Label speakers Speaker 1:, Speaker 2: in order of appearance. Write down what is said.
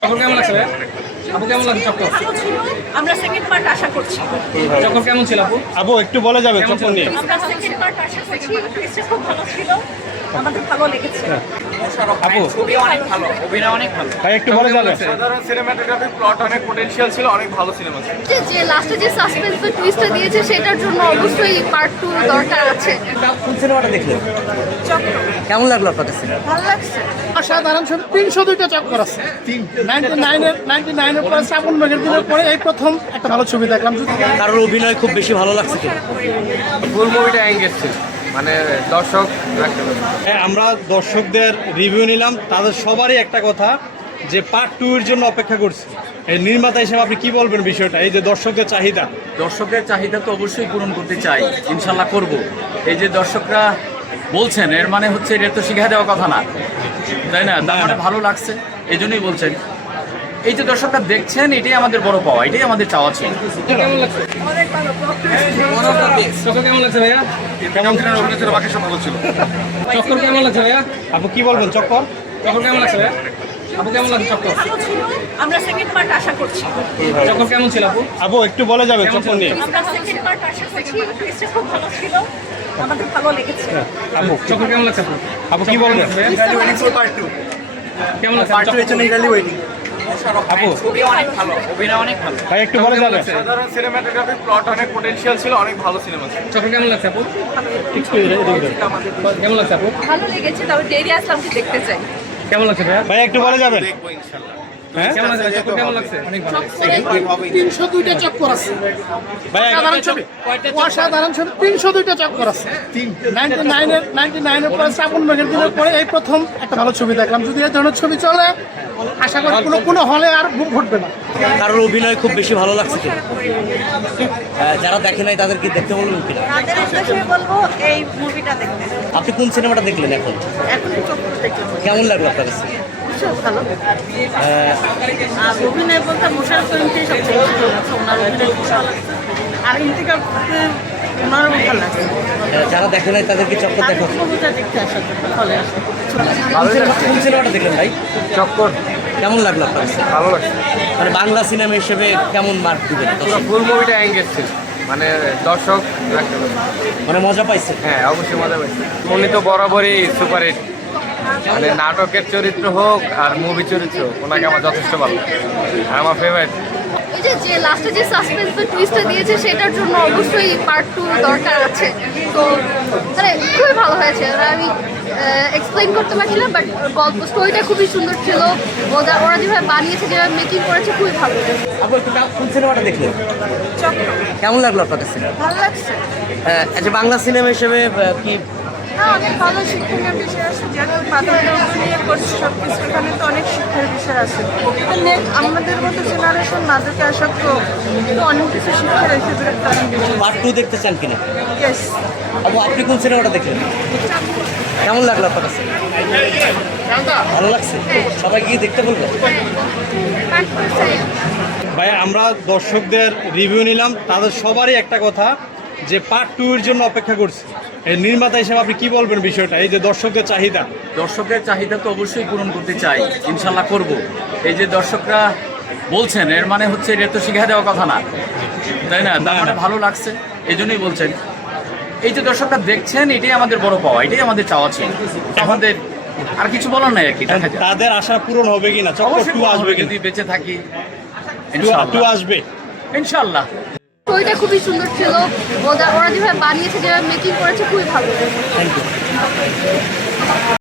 Speaker 1: চক্কর কেমন লাগছে ভাই? আপু কেমন লাগছে চক্কর?
Speaker 2: আমরা সেকেন্ড পার্ট আশা করছি।
Speaker 1: চক্কর কেমন ছিল আপু?
Speaker 3: আপু একটু বলে যাবে চক্কর নিয়ে।
Speaker 2: আমরা সেকেন্ড পার্ট আশা করছি। টেস্টটা খুব ভালো ছিল, আমাদের ভালো লেগেছে।
Speaker 1: আপু
Speaker 4: ছবি অনেক ভালো, অভিনয় অনেক ভালো।
Speaker 3: ভাই একটু বলে যাবে।
Speaker 4: সাধারণ সিনেমাটোগ্রাফি, প্লট অনেক পোটেনশিয়াল ছিল, অনেক ভালো সিনেমা ছিল।
Speaker 5: যে লাস্টে যে সাসপেন্স বা টুইস্টটা দিয়েছে সেটার জন্য অবশ্যই পার্ট 2 দরকার আছে।
Speaker 6: কোন সিনেমাটা দেখলেন? কেমন লাগলো আপনার কাছে?
Speaker 5: ভালো লাগছে।
Speaker 7: অসাধারণ ছবি। 302টা চক্কর আছে। 99 পরে শ্রাবণ মেঘের দিনের পরে এই প্রথম একটা ভালো ছবি দেখলাম।
Speaker 6: কারোর অভিনয় খুব বেশি ভালো লাগছে কি?
Speaker 4: ফুল মুভিটা এঙ্গেজ ছিল, মানে দর্শক রাখতে পারে।
Speaker 3: হ্যাঁ, আমরা দর্শকদের রিভিউ নিলাম, তাদের সবারই একটা কথা যে পার্ট 2 এর জন্য অপেক্ষা করছি। এই নির্মাতা হিসেবে আপনি কি বলবেন বিষয়টা, এই যে দর্শকদের চাহিদা?
Speaker 8: দর্শকের চাহিদা তো অবশ্যই পূরণ করতে চাই, ইনশাল্লাহ করব। এই যে দর্শকরা বলছেন, এর মানে হচ্ছে এটা তো শিখা দেওয়া কথা না, তাই না? তার মানে ভালো লাগছে, এই জন্যই বলছেন। এই যে দর্শকরা দেখছেন, এটাই আমাদের বড় পাওয়া, এটাই আমাদের চাওয়া ছিল।
Speaker 1: কেমন লাগছে? চক্কর কেমন লাগছে ভাইয়া?
Speaker 4: অভিনয় ছিল, বাকি সব ভালো ছিল।
Speaker 1: চক্কর কেমন লাগছে ভাইয়া?
Speaker 3: আপু কি বলবেন চক্কর?
Speaker 1: চক্কর কেমন লাগছে ভাইয়া? আপু কেমন লাগছে চক্কর?
Speaker 2: ভালো ছিল, আমরা সেকেন্ড পার্ট আশা করছি।
Speaker 1: চক্কর কেমন ছিল আপু?
Speaker 3: আপু একটু বলে যাবে চক্কর নিয়ে।
Speaker 2: আমরা সেকেন্ড পার্ট আশা করছি। টেস্টটা খুব ভালো ছিল, আমাদের ভালো লেগেছে।
Speaker 3: আপু
Speaker 1: চক্কর কেমন লাগছে আপু?
Speaker 3: আপু কি বলবেন?
Speaker 1: কেমন লাগছে চক্কর? আপু
Speaker 4: ছবি অনেক ভালো, অভিনয় অনেক ভালো।
Speaker 3: ভাই একটু বলে যাবে।
Speaker 4: সাধারণ সিনেমাটোগ্রাফি, প্লট অনেক পোটেনশিয়াল ছিল, অনেক ভালো সিনেমা ছিল।
Speaker 1: চক্কর কেমন লাগছে আপু? কেমন লাগছে আপু?
Speaker 2: ভালো লেগেছে, তবে ডেরি আসলামকে দেখতে চাই।
Speaker 1: কেমন লাগছে ভাইয়া?
Speaker 3: ভাই একটু বলে যাবেন।
Speaker 4: দেখবো ইনশাল্লাহ।
Speaker 3: হ্যাঁ
Speaker 1: কেমন লাগছে? চক্কর কেমন লাগছে? অনেক ভালো।
Speaker 7: 302টা চক্কর আছে।
Speaker 3: ভাই
Speaker 7: অসাধারণ ছবি। অসাধারণ ছবি। 302টা চক্কর আছে। 99 পরে শ্রাবণ মেঘের দিনের পরে এই প্রথম একটা ভালো ছবি দেখলাম। যদি এই ধরনের ছবি চলে, আশা করি কোনো হলে আর বুক ঘটবে না।
Speaker 6: কারোর অভিনয় খুব বেশি ভালো লাগছে কি? যারা দেখে নাই তাদেরকে দেখতে বলবেন কিনা?
Speaker 2: তাদের উদ্দেশ্যে বলবো এই মুভিটা দেখতে।
Speaker 6: আপনি কোন সিনেমাটা দেখলেন এখন?
Speaker 2: এখন চক্কর দেখলাম,
Speaker 6: কেমন লাগলো আপনার কাছে?
Speaker 2: খুব ভালো। আর অভিনয় বলতে মোশাররফ করিমকে সবচেয়ে বেশি ভালো লাগছে, ওনার অভিনয় খুব ভালো লাগছে। আর ইন্তিকা ওনারও ভালো লাগছে।
Speaker 6: যারা দেখে নাই তাদেরকে চক্কর
Speaker 2: তাদের
Speaker 6: দেখো।
Speaker 2: মুভিটা দেখতে আসার জন্য হলে আসতে।
Speaker 6: কোন সিনেমাটা দেখলেন ভাই?
Speaker 4: চক্কর
Speaker 6: কেমন লাগলো আপনার কাছে?
Speaker 4: ভালো লাগছে।
Speaker 6: মানে বাংলা সিনেমা হিসেবে কেমন মার্ক দিবেন?
Speaker 4: পুরো ফুল মুভিটা এঙ্গেজ ছিল, মানে দর্শক রাখতে পারে।
Speaker 6: মানে মজা পাইছে?
Speaker 4: হ্যাঁ, অবশ্যই মজা পাইছি। উনি তো বরাবরই সুপারহিট, মানে নাটকের চরিত্র হোক আর মুভি চরিত্র, ওনাকে আমার যথেষ্ট ভালো, আর আমার ফেভারিট।
Speaker 5: এই যে লাস্টে যে সাসপেন্স বা টুইস্টটা দিয়েছে সেটার জন্য অবশ্যই পার্ট 2 দরকার আছে। তো মানে খুবই ভালো হয়েছে। আমি এক্সপ্লেইন করতে পারছিলাম, বাট গল্প স্টোরিটা খুবই সুন্দর ছিল। ওরা যেভাবে বানিয়েছে, যেভাবে মেকিং করেছে, খুবই ভালো।
Speaker 6: আপু একটু কোন সিনেমাটা দেখলেন? কেমন লাগলো আপনার কাছে?
Speaker 5: ভালো লাগছে।
Speaker 6: আচ্ছা, বাংলা সিনেমা হিসেবে কি
Speaker 2: অনেক ভালো শিক্ষণীয় বিষয় আছে, যেমন মাদকদ্রব্য নিয়ে করছে সব কিছু, এখানে তো অনেক শিক্ষার বিষয় আছে। আমাদের মতো জেনারেশন মাদকে আসক্ত, তো অনেক কিছু শিক্ষা রেখে একটা বিষয়।
Speaker 6: পার্ট 2 দেখতে চান কিনা?
Speaker 2: ইয়েস।
Speaker 6: আপু আপনি কোন সিনেমাটা দেখলেন? কেমন লাগলো আপনার কাছে? ভালো লাগছে? সবাই গিয়ে দেখতে বলবো?
Speaker 3: ভাই আমরা দর্শকদের রিভিউ নিলাম, তাদের সবারই একটা কথা যে পার্ট 2 এর জন্য অপেক্ষা করছি। এই নির্মাতা হিসেবে আপনি কি বলবেন বিষয়টা, এই যে দর্শকদের চাহিদা?
Speaker 8: দর্শকের চাহিদা তো অবশ্যই পূরণ করতে চাই, ইনশাল্লাহ করব। এই যে দর্শকরা বলছেন, এর মানে হচ্ছে এটা তো শিখা দেওয়া কথা না, তাই না? তার মানে ভালো লাগছে, এই জন্যই বলছেন। এই যে দর্শকরা দেখছেন, এটাই আমাদের বড় পাওয়া, এটাই আমাদের চাওয়া ছিল। আমাদের আর কিছু বলার নাই আর কি। দেখা যাক।
Speaker 3: তাদের আশা পূরণ হবে কিনা? চক্কর
Speaker 8: অবশ্যই
Speaker 3: 2 আসবে কিনা?
Speaker 8: যদি বেঁচে থাকি,
Speaker 3: 2
Speaker 8: ইনশাআল্লাহ
Speaker 3: আসবে।
Speaker 8: ইনশাআল্লাহ।
Speaker 5: স্টোরিটা খুবই সুন্দর ছিল। ওরা যেভাবে বানিয়েছে, যেভাবে মেকিং করেছে, খুবই ভালো।
Speaker 6: Thank you.